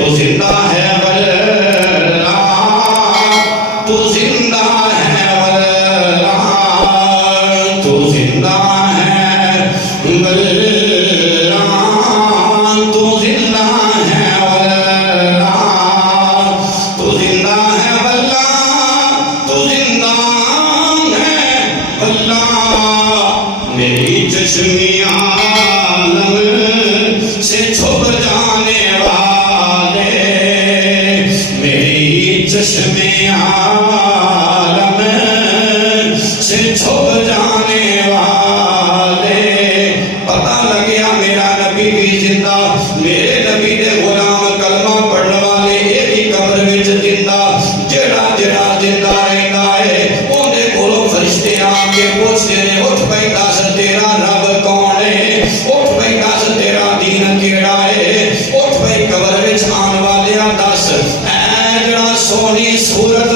تو زندہ ہے واللہ، تو زندہ ہے واللہ، تو زندہ ہے واللہ، تو زندہ ہے واللہ، تو زندہ ہے واللہ، تو زندہ ہے واللہ، میری چشمی عالم سے چھپ جانے والے، میری چشمی عالم سے چھپ جانے والے، پتہ لگیا میرا نبی بھی زندہ، میرے نبی دے غلام کلمہ پڑھنے والے یہ بھی قبر وچ زندہ، جڑا جڑا زندہ رہندا ہے اوندے کولوں فرشتے آ کے پوچھتے نے اٹھ پئی دس تیرا رب کون ہے، اٹھ پئی دس تیرا دین کیڑا ہے، اٹھ پئی قبر وچ آن والیا دس اے جڑا سونی صورت